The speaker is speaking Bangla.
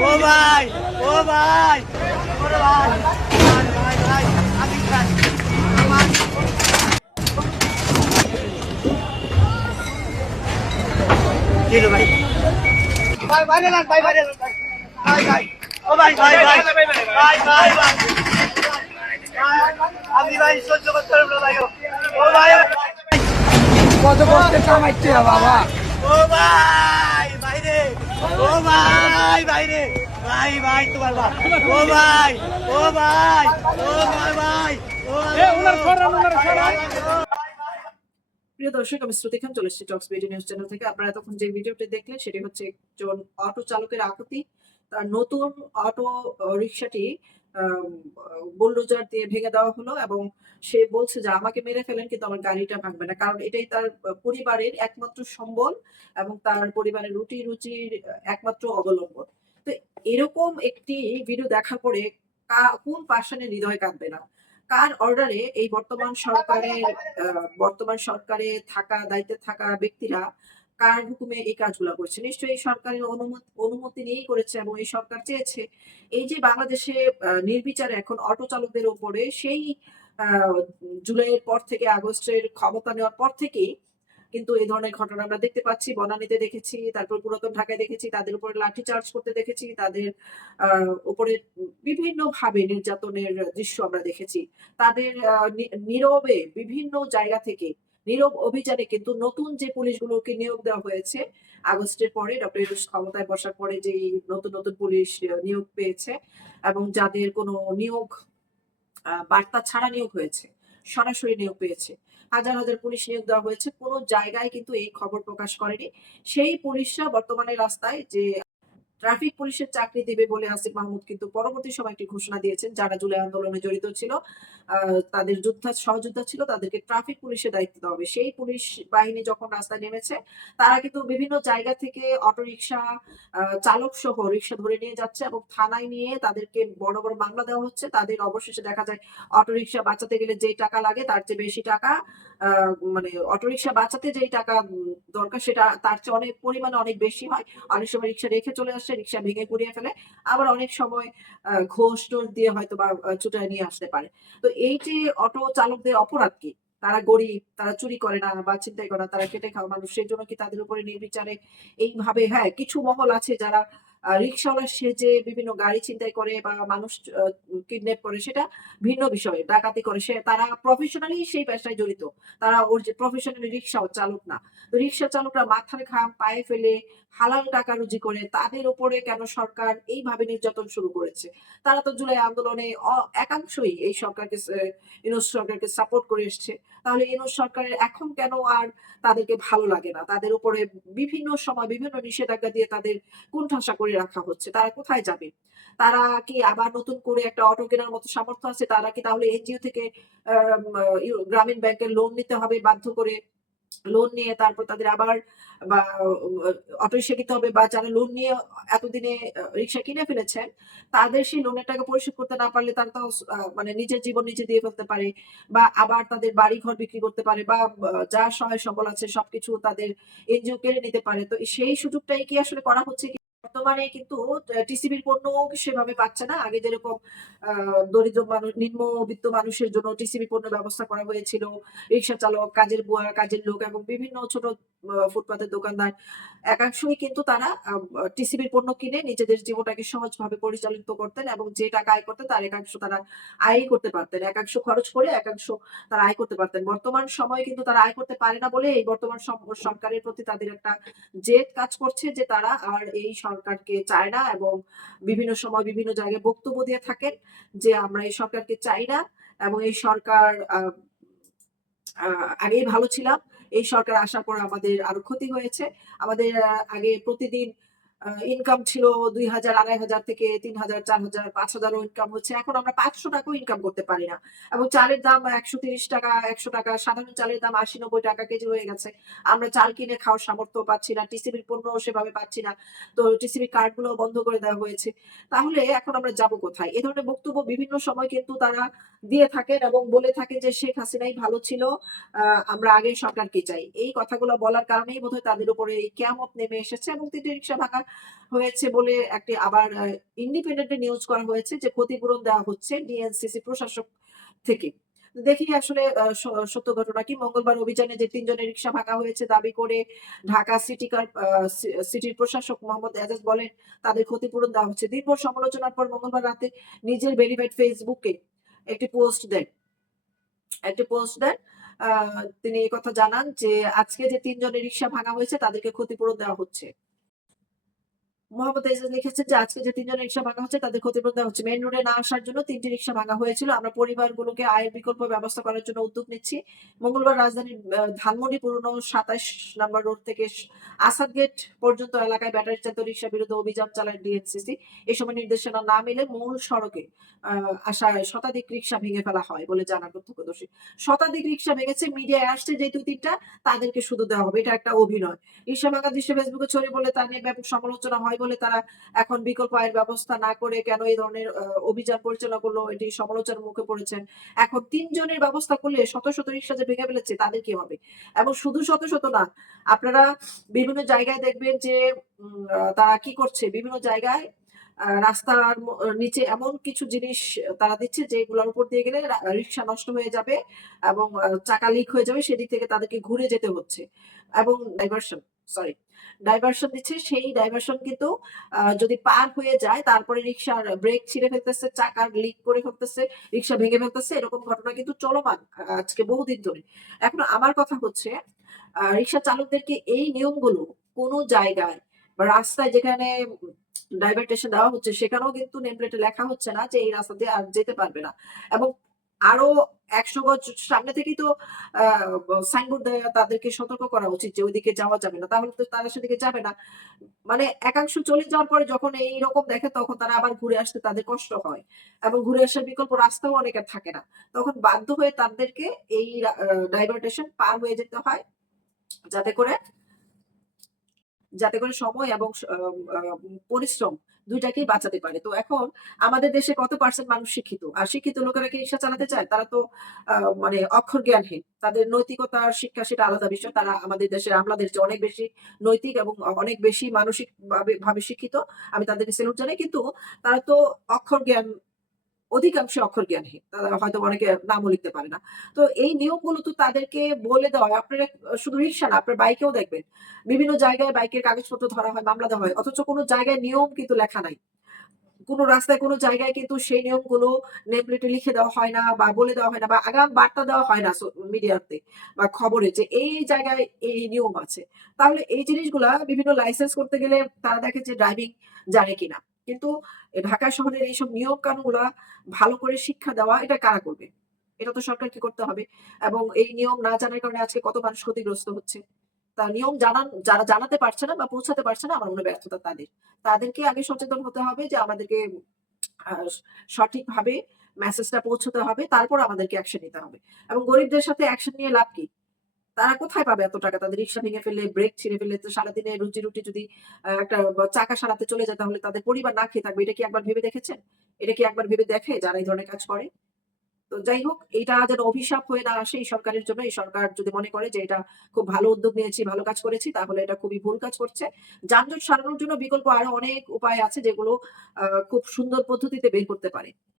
ও ভাই ও ভাই। ভাই ভাই ভাই ভাই। ভাই? ভাই ভাই যান ভাই। ভাই ভাই। ও ভাই ভাই ভাই। ভাই ভাই ভাই। সহ্য করতে পারব ভাই। ও ও ভাই। কত কষ্ট কামাইছে বাবা। ও ভাই বাইরে। ও ভাই বাইরে। ভাই ভাই তোমার ভাই ও ভাই ও ভাই ও ভাই ভাই ও প্রিয় দর্শক আমি শ্রুতি খান চলে এসেছি টক্স বিডি নিউজ চ্যানেল থেকে। আপনারা এতক্ষণ যে ভিডিওটি দেখলেন সেটি হচ্ছে একজন অটো চালকের আকুতি। তার নতুন অটো রিক্সাটি বুলডোজার দিয়ে ভেঙে দেওয়া হলো এবং সে বলছে যে, আমাকে মেরে ফেলেন, কিন্তু আমার গাড়িটা ভাঙবে না। কারণ এটাই তার পরিবারের একমাত্র সম্বল এবং তার পরিবারের রুটি রুচির একমাত্র অবলম্বন। তো এরকম একটি ভিডিও দেখার পরে কোন পার্সনের হৃদয় কাঁদবে না? কার অর্ডারে এই বর্তমান সরকারের বর্তমান সরকারে থাকা, দায়িত্বে থাকা ব্যক্তিরা কার হুকুমে এই কাজগুলো করছে? নিশ্চয়ই সরকারের অনুমতি অনুমতি নিয়েই করেছে এবং এই সরকার চেয়েছে। এই যে বাংলাদেশে নির্বিচারে এখন অটো চালকদের উপরে সেই জুলাইয়ের পর থেকে, আগস্টের ক্ষমতা নেওয়ার পর থেকেই কিন্তু এই ধরনের ঘটনা আমরা দেখতে পাচ্ছি। বনানীতে দেখেছি, তারপর পুরাতন ঢাকায় দেখেছি, তাদের উপরে লাঠি চার্জ করতে দেখেছি, তাদের উপরে বিভিন্ন ভাবে নির্যাতনের দৃশ্য আমরা দেখেছি। তাদের নীরবে বিভিন্ন জায়গা থেকে নীরব অভিযানে কিন্তু নতুন যে পুলিশগুলোকে নিয়োগ দেওয়া হয়েছে, আগস্টের পরে ডক্টর ইউনুস ক্ষমতায় বসার পরে যে নতুন নতুন পুলিশ নিয়োগ পেয়েছে এবং যাদের কোনো নিয়োগ বার্তা ছাড়া নিয়োগ হয়েছে, সরাসরি নিয়োগ পেয়েছে, হাজার হাজার পুলিশ নিয়োগ দেওয়া হয়েছে, কোনো জায়গায় কিন্তু এই খবর প্রকাশ করেনি। সেই পুলিশরা বর্তমানে রাস্তায় যে ট্রাফিক পুলিশের চাকরি দিবে বলে আসিফ মাহমুদ কিন্তু পরবর্তী সময় একটি ঘোষণা দিয়েছেন, যারা জুলাই আন্দোলনে জড়িত ছিল তাদের যোদ্ধা, সহযোদ্ধা ছিল, তাদেরকে ট্রাফিক পুলিশের দায়িত্ব দেওয়া হবে। সেই পুলিশ বাহিনী যখন রাস্তায় নেমেছে, তারা কিন্তু বিভিন্ন জায়গা থেকে অটোরিকশা চালক সহ রিক্সা ধরে নিয়ে যাচ্ছে এবং থানায় নিয়ে তাদেরকে বড় বড় মামলা দেওয়া হচ্ছে। তাদের অবশেষে দেখা যায়, অটোরিকশা বাঁচাতে গেলে যেই টাকা লাগে, তার চেয়ে বেশি টাকা মানে অটোরিকশা বাঁচাতে যেই টাকা দরকার সেটা তার চেয়ে অনেক পরিমাণে অনেক বেশি হয়। অনেক সময় রিক্সা রেখে চলে আসছে রিক্সা ভেঙে কুড়িয়ে ফেলে। আবার অনেক সময় ঘোষ টোষ দিয়ে হয়তো বা চুটায় নিয়ে আসতে পারে। তো এই যে অটো চালকদের অপরাধ কি? তারা গরিব, তারা চুরি করে না বা চিন্তাই করে না, তারা কেটে খাওয়া মানুষ, সেই জন্য কি তাদের উপরে নির্বিচারে এইভাবে হ্যাঁ কিছু মহল আছে যারা রিক্সাওয়ালা সেজে বিভিন্ন গাড়ি চিন্তাই করে বা মানুষ কিডন্যাপ করে, সেটা ভিন্ন বিষয়, ডাকাতি করে, সে তারা প্রফেশনালি সেই পেশায় জড়িত। তারা ওর যে প্রফেশনালি রিক্সা চালক না। তো রিক্সা চালকরা মাথার ঘাম, পায়ে ফেলে হালাল টাকা রুজি করে তাদের উপরে কেন সরকার এইভাবে নির্যাতন শুরু করেছে? তারা তো জুলাই আন্দোলনে একাংশই এই সরকারকে ইউনুস সরকারকে সাপোর্ট করে এসছে। তাহলে ইউনুস সরকারের এখন কেন আর তাদেরকে ভালো লাগে না? তাদের উপরে বিভিন্ন সময় বিভিন্ন নিষেধাজ্ঞা দিয়ে তাদের কুণ্ঠাসা করে রাখা হচ্ছে। তারা কোথায় যাবে? তারা কি আবার নতুন করে একটা অটো কেনার মতো সামর্থ্য আছে? তারা কি তাহলে এনজিও থেকে গ্রামীণ ব্যাংকের লোন নিতে হবে বাধ্য করে? লোন নিয়ে তারপর তাদের আবার বা, অটো রিক্সা কিনতে হবে বা যারা লোন নিয়ে এতদিনে রিক্সা কিনে ফেলেছেন, তাদের সেই লোনের টাকা পরিশোধ করতে না পারলে তারা তো মানে নিজের জীবন নিজে দিয়ে ফেলতে পারে বা আবার তাদের বাড়ি ঘর বিক্রি করতে পারে বা যা সহায় সবল আছে সবকিছু তাদের এনজিও কেড়ে নিতে পারে। তো সেই সুযোগটাই কি আসলে করা হচ্ছে বর্তমানে কিন্তু টিসিবির পণ্য সেভাবে পাচ্ছে না। আগে যেরকম দরিদ্র মানুষ নিম্নবিত্ত মানুষের জন্য টিসিবি পণ্য ব্যবস্থা করা হয়েছিল। রিক্সা চালক, কাজের বুয়া, কাজের লোক এবং বিভিন্ন ছোট ফুটপাতের দোকানদার, একাংশই কিন্তু তারা টিসিবির পণ্য কিনে নিজেদের জীবনটাকে সহজভাবে পরিচালিত করতেন এবং যে টাকা আয় করতেন তার একাংশ তারা আয় করতে পারতেন। একাংশ খরচ করে একাংশ তারা আয় করতে পারতেন। বর্তমান সময়ে কিন্তু তারা আয় করতে পারে না বলে এই বর্তমান সরকারের প্রতি তাদের একটা জেদ কাজ করছে যে তারা আর এই সরকারকে চায় না এবং বিভিন্ন সময় বিভিন্ন জায়গায় বক্তব্য দিয়ে থাকেন যে আমরা এই সরকারকে চাই না এবং এই সরকার আগেই ভালো ছিলাম। এই সরকার আসার পর আমাদের আরও ক্ষতি হয়েছে। আমাদের আগে প্রতিদিন ইনকাম ছিল দুই হাজার, আড়াই হাজার থেকে তিন হাজার, চার হাজার, পাঁচ হাজারও ইনকাম হচ্ছে। এখন আমরা পাঁচশো টাকাও ইনকাম করতে পারি না। এবং চালের দাম একশো তিরিশ টাকা, একশো টাকা, সাধারণ চালের দাম আশি নব্বই টাকা কেজি হয়ে গেছে। আমরা চাল কিনে খাওয়ার সামর্থ্য পাচ্ছি না টিসিবির পণ্য সেভাবে পাচ্ছি না। তো টিসিবি কার্ডগুলো বন্ধ করে দেওয়া হয়েছে। তাহলে এখন আমরা যাব কোথায়? এ ধরনের বক্তব্য বিভিন্ন সময় কিন্তু তারা দিয়ে থাকেন এবং বলে থাকে যে শেখ হাসিনাই ভালো ছিল আমরা আগের সরকারকে চাই। এই কথাগুলো বলার কারণেই বোধহয় তাদের উপরে এই কেয়ামত নেমে এসেছে এবং তিনটি রিক্সা ভাঙা হয়েছে বলে একটি আবার ইন্ডিপেন্ডেন্টে নিউজ করা হয়েছে যে ক্ষতিপূরণ দেওয়া হচ্ছে ডিএনসিসি প্রশাসক থেকে। দেখি আসলে সত্য ঘটনা কি? মঙ্গলবার অভিযানে যে তিনজনের রিক্সা ভাঙা হয়েছে দাবি করে ঢাকা সিটি সিটির প্রশাসক মোহাম্মদ এজাজ বলেন, তাদের ক্ষতিপূরণ দেওয়া হচ্ছে। দিনভর সমালোচনার পর মঙ্গলবার রাতে নিজের ভেরিফাইড ফেসবুকে একটি পোস্ট দেন। একটি পোস্ট দেন তিনি কথা জানান যে আজকে যে তিনজনের রিক্সা ভাঙা হয়েছে, তাদেরকে ক্ষতিপূরণ দেওয়া হচ্ছে। মোহাম্মদ এজাজ লিখেছেন যে, আজকে যে তিনজন রিক্সা ভাঙা হচ্ছে, তাদের ক্ষতিপূরণ দেওয়া হচ্ছে। মেন রোডে না আসার জন্য তিনটি রিক্সা ভাঙা হয়েছিল। আমরা পরিবারগুলোকে আয়ের বিকল্প ব্যবস্থা করার জন্য উদ্যোগ নিচ্ছি। মঙ্গলবার রাজধানীর ধানমন্ডি পুরনো সাতাশ নাম্বার রোড থেকে আসাদ গেট পর্যন্ত এলাকায় ব্যাটারি চালিত রিক্সা বিরুদ্ধে অভিযান চালায় ডিএনসিসি এই সময় নির্দেশনা না মিলে মূল সড়কে আসা শতাধিক রিক্সা ভেঙে ফেলা হয় বলে জানান প্রত্যক্ষদর্শী শতাধিক রিক্সা ভেঙেছে, মিডিয়ায় আসছে যে দুই তিনটা, তাদেরকে শুধু দেওয়া হবে। এটা একটা অভিনয়। রিক্সা ভাঙা দৃশ্য ফেসবুকে ছড়িয়ে বলে তা নিয়ে ব্যাপক সমালোচনা হয় বলে তারা এখন বিকল্প আয়ের ব্যবস্থা না করে কেন এই ধরনের অভিযান পরিচালনা করল, এটি সমালোচনার মুখে পড়েছেন। এখন তিনজনের ব্যবস্থা করলে শত শত রিক্সা যে ভেঙে ফেলেছে তাদের কি হবে? এবং শুধু শত শত না, আপনারা বিভিন্ন জায়গায় দেখবেন যে তারা কি করছে? বিভিন্ন জায়গায় রাস্তার নিচে এমন কিছু জিনিস তারা দিচ্ছে যেগুলোর উপর দিয়ে গেলে রিক্সা নষ্ট হয়ে যাবে এবং চাকা লিক হয়ে যাবে, সেদিক থেকে তাদেরকে ঘুরে যেতে হচ্ছে। এবং ডাইভার্সন সরি ডাইভার্সন দিচ্ছে, সেই ডাইভার্সন কিন্তু যদি পার হয়ে যায়, তারপরে রিক্সার ব্রেক ছিঁড়ে ফেলতেছে, চাকার লিক করে ফেলতেছে রিক্সা ভেঙে ফেলতেছে, এরকম ঘটনা কিন্তু চলমান আজকে বহুদিন ধরে। এখন আমার কথা হচ্ছে রিক্সা চালকদেরকে এই নিয়মগুলো কোনো জায়গায় রাস্তায় যেখানে ডাইভার্টেশন দেওয়া হচ্ছে, সেখানেও কিন্তু নেমপ্লেটে লেখা হচ্ছে না যে এই রাস্তা দিয়ে আর যেতে পারবে না। এবং আরও একশো গজ সামনে থেকেই তো সাইনবোর্ড দেওয়া তাদেরকে সতর্ক করা উচিত যে ওইদিকে যাওয়া যাবে না। তাহলে তো তারা সেদিকে যাবে না। মানে একাংশ চলে যাওয়ার পরে যখন এই রকম দেখে, তখন তারা আবার ঘুরে আসতে তাদের কষ্ট হয় এবং ঘুরে আসার বিকল্প রাস্তাও অনেকের থাকে না। তখন বাধ্য হয়ে তাদেরকে এই ডাইভার্টেশন পার হয়ে যেতে হয় যাতে করে যাতে করে সময় এবং পরিশ্রম দুইটাকেই বাঁচাতে পারে। তো এখন আমাদের দেশে কত পার্সেন্ট মানুষ শিক্ষিত? আর শিক্ষিত লোকেরা কি রিক্সা চালাতে চায়? তারা তো মানে অক্ষর জ্ঞানহীন। তাদের নৈতিকতার শিক্ষা সেটা আলাদা বিষয়। তারা আমাদের দেশের আমলাদের চেয়ে অনেক বেশি নৈতিক এবং অনেক বেশি মানসিক ভাবে শিক্ষিত, আমি তাদেরকে সেলুট জানাই। কিন্তু তারা তো অক্ষর জ্ঞান অধিকাংশ অক্ষর জ্ঞানহীন। তারা হয়তো অনেকে নামও লিখতে পারে না। তো এই নিয়মগুলো তো তাদেরকে বলে দেওয়া, আপনারা শুধু রিক্সা না, আপনার বাইকেও দেখবেন। বিভিন্ন জায়গায় বাইকের কাগজপত্র ধরা হয়, মামলা দেওয়া হয়, অথচ কোনো জায়গায় নিয়ম কিন্তু লেখা নাই। কোনো রাস্তায়, কোনো জায়গায় কিন্তু সেই নিয়মগুলো নেম লিখে দেওয়া হয় না বা বলে দেওয়া হয় না বা আগাম বার্তা দেওয়া হয় না মিডিয়াতে বা খবরে যে এই জায়গায় এই নিয়ম আছে। তাহলে এই জিনিসগুলা বিভিন্ন লাইসেন্স করতে গেলে তারা দেখে যে ড্রাইভিং জানে কিনা। কিন্তু ঢাকা শহরের এইসব নিয়ম কানুনগুলা ভালো করে শিক্ষা দেওয়া এটা কারা করবে? এটা তো সরকারকে করতে হবে। এবং এই নিয়ম না জানার কারণে আজকে কত মানুষ ক্ষতিগ্রস্ত হচ্ছে। তা নিয়ম জানান, যারা জানাতে পারছে না বা পৌঁছাতে পারছে না, আমার মনে ব্যর্থতা তাদের। তাদেরকে আগে সচেতন হতে হবে যে আমাদেরকে সঠিকভাবে মেসেজটা পৌঁছতে হবে, তারপর আমাদেরকে অ্যাকশন নিতে হবে। এবং গরিবদের সাথে অ্যাকশন নিয়ে লাভ কি? তারা কোথায় পাবে এত টাকা? তাদের রিক্সা ভেঙে ফেলে ব্রেক ছিঁড়ে ফেলে তো সারাদিনে রুজি রুটি যদি একটা চাকা সারাতে চলে যায়, তাহলে তাদের পরিবার না খেয়ে থাকবে। এটা কি একবার ভেবে দেখেছেন? এটা কি একবার ভেবে দেখে যারা এই ধরনের কাজ করে? তো যাই হোক, এটা যেন অভিশাপ হয়ে না আসে এই সরকারের জন্য। এই সরকার যদি মনে করে যে এটা খুব ভালো উদ্যোগ নিয়েছি, ভালো কাজ করেছি, তাহলে এটা খুবই ভুল কাজ করছে। যানজট সারানোর জন্য বিকল্প আরও অনেক উপায় আছে যেগুলো খুব সুন্দর পদ্ধতিতে বের করতে পারে।